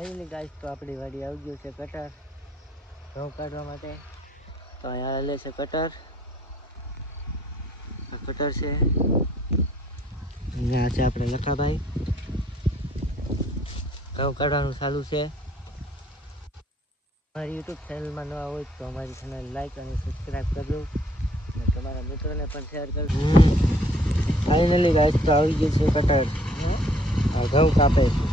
Finally guys તો આપણી વાડી આવી ગયું છે કટર ઘઉં કાઢવા માટે. તો અહીંયા લે છે કટર. આ કટર છે. અહીંયા છે આપણે લખાભાઈ. ઘઉં કાઢવાનું ચાલુ છે. અમારી યુટ્યુબ ચેનલમાં નવા હોય તો અમારી ચેનલ લાઈક અને સબસ્ક્રાઈબ કરજો અને તમારા મિત્રોને પણ શેર કરજો. ફાઇનલી ગાઈસ તો આવી ગયું છે કટર. ઘઉં કાપે છે.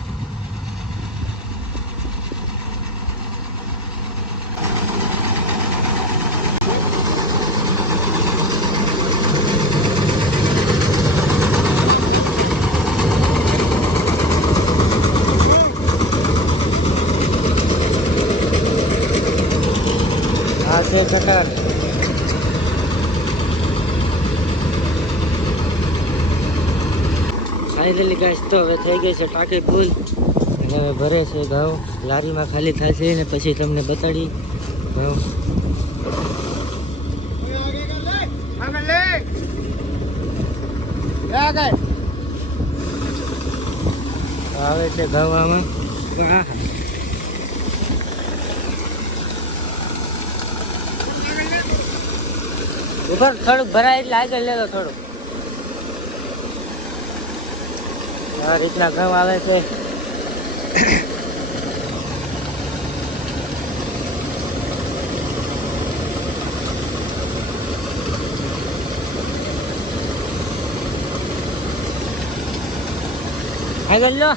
આ છે કટર. ફાઇનલી ગાઈસ તો હવે થઈ ગઈ છે ટાંકી ફૂલ અને હવે ભરે છે ઘઉં. લારીમાં ખાલી થશે ને પછી તમને બતાડી ઘઉં. આવે છે ઘઉં આમાં. ઉપર થોડુંક ભરાય એટલે આગળ લેલો થોડુંક. આ રીતના ઘઉં આવે છે. આગળ લો.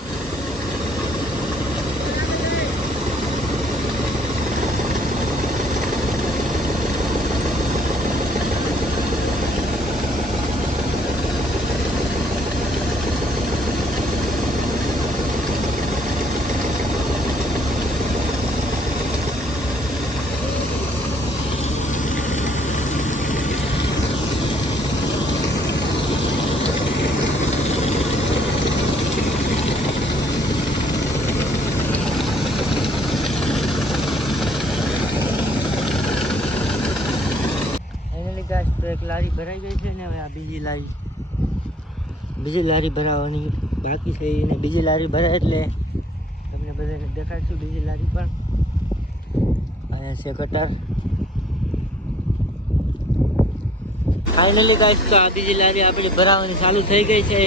તો એક લારી ભરાઈ ગઈ છે ને હવે આ બીજી લારી ભરાવાની બાકી છે. અને બીજી લારી ભરાય એટલે તમને બધાને દેખાડશું બીજી લારી પણ. અહીંયા છે કટર. ફાઇનલી ગાઈસ તો આ બીજી લારી આપણી ભરાવાની ચાલુ થઈ ગઈ છે.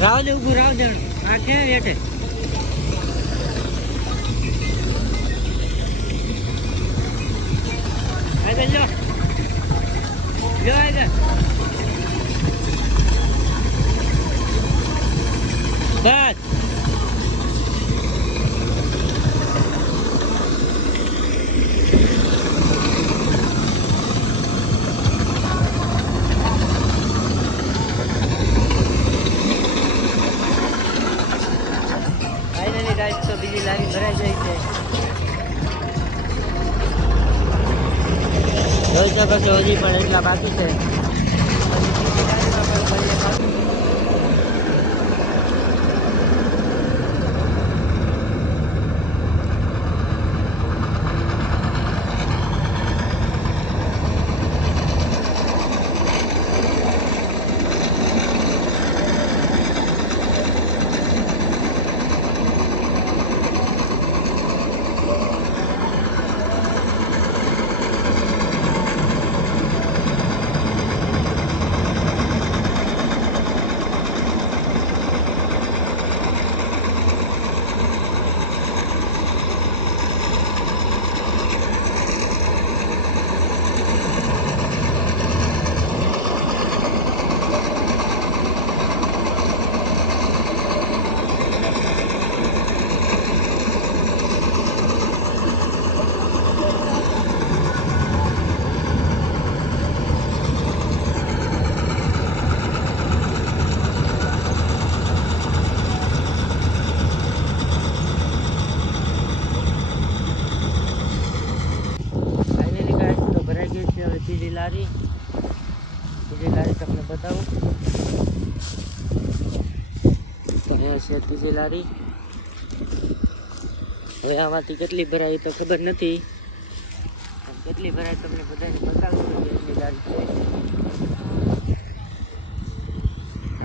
રાવ દે ઉભું રાવ દે. આ ક્યાં વેઠે? આગળ લો. લો આગળ. બસ. તો બીજી લારી ભરાઈ જાય છે. જોઈ શકો છો હજી પણ એટલા બાકી છે. લારી, ત્રીજી લારી તમને બતાવું તો અહીંયા છે ત્રીજી લારી. હવે આમાંથી કેટલી ભરાય તો ખબર નથી, કેટલી ભરાય તમને બધાને બતાવું એટલી લારી છે.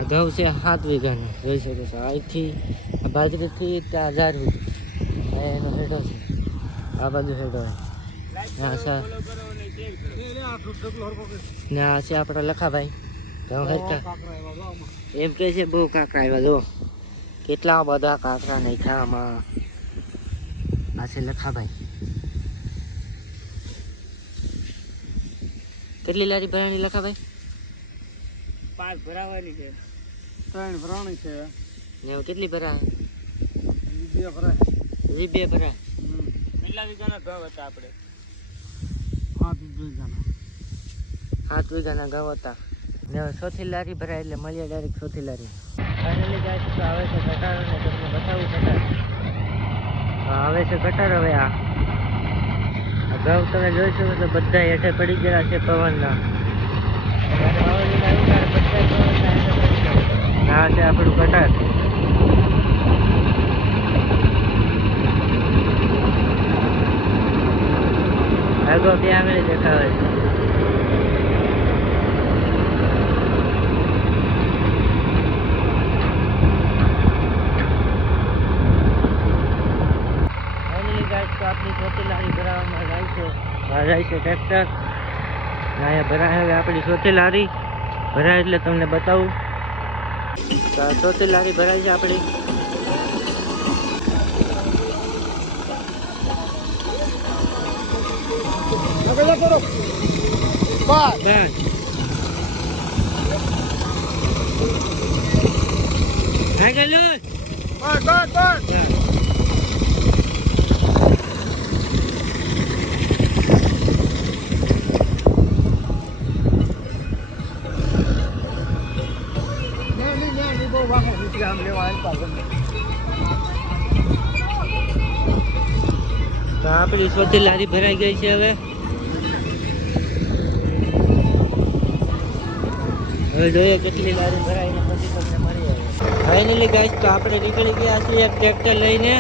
ઘઉં છે 7 વીઘાનું, જોઈ શકો છો. અહીંથી બાજરીથી ત્યાં હજાર સુધી એનો હેડો છે. આ બાજુ હેડો ને આ છે આપણા લખાભાઈ ઘઉં હેરતા. એમ કે છે બહુ કાંકરા આવ્યા, જો કેટલા બધા કાંકરા નાખ્યા આમાં. આ છે લખાભાઈ. કેટલી લારી ભરાણી લખાભાઈ? 5 ભરાવાની છે, 3 ભરાણી છે. ને કેટલી ભરા? 2 ભરાય. 2 ભરા. કેટલા વીઘાના ઘઉં હતા આપણે? 7 વીઘાના ઘઉં હતા. ને હવે ચોથી લારી ભરાય એટલે મળીએ ડાયરેક્ટ ચોથી લારી. ફાઇનલી જાય તો આવે છે ગટાર, અને તમને બતાવું ગટાર. આવે છે ગટાર. હવે આ ઘઉં તમે જોઈ શકો તો બધા હેઠે પડી ગયા છે પવનના. આ છે આપણું ગટાર. આગળ બે આંગળી દેખાવે છે. તો આપણી ચોથી લારી ભરાવામાં જાય છે. જાય છે ટ્રેક્ટર. અહીંયા ભરાય. હવે આપણી ચોથી લારી ભરાય એટલે તમને બતાવું. તો આ ચોથી લારી ભરાય છે આપણી. તો આપણી ચોથી લારી ભરાઈ ગઈ છે. હવે જોઈએ કેટલી લારી ભરાઈને પછી તમને મળી આવે. ફાઇનલી ગાઈસ તો આપણે નીકળી ગયા છીએ એક ટ્રેક્ટર લઈને.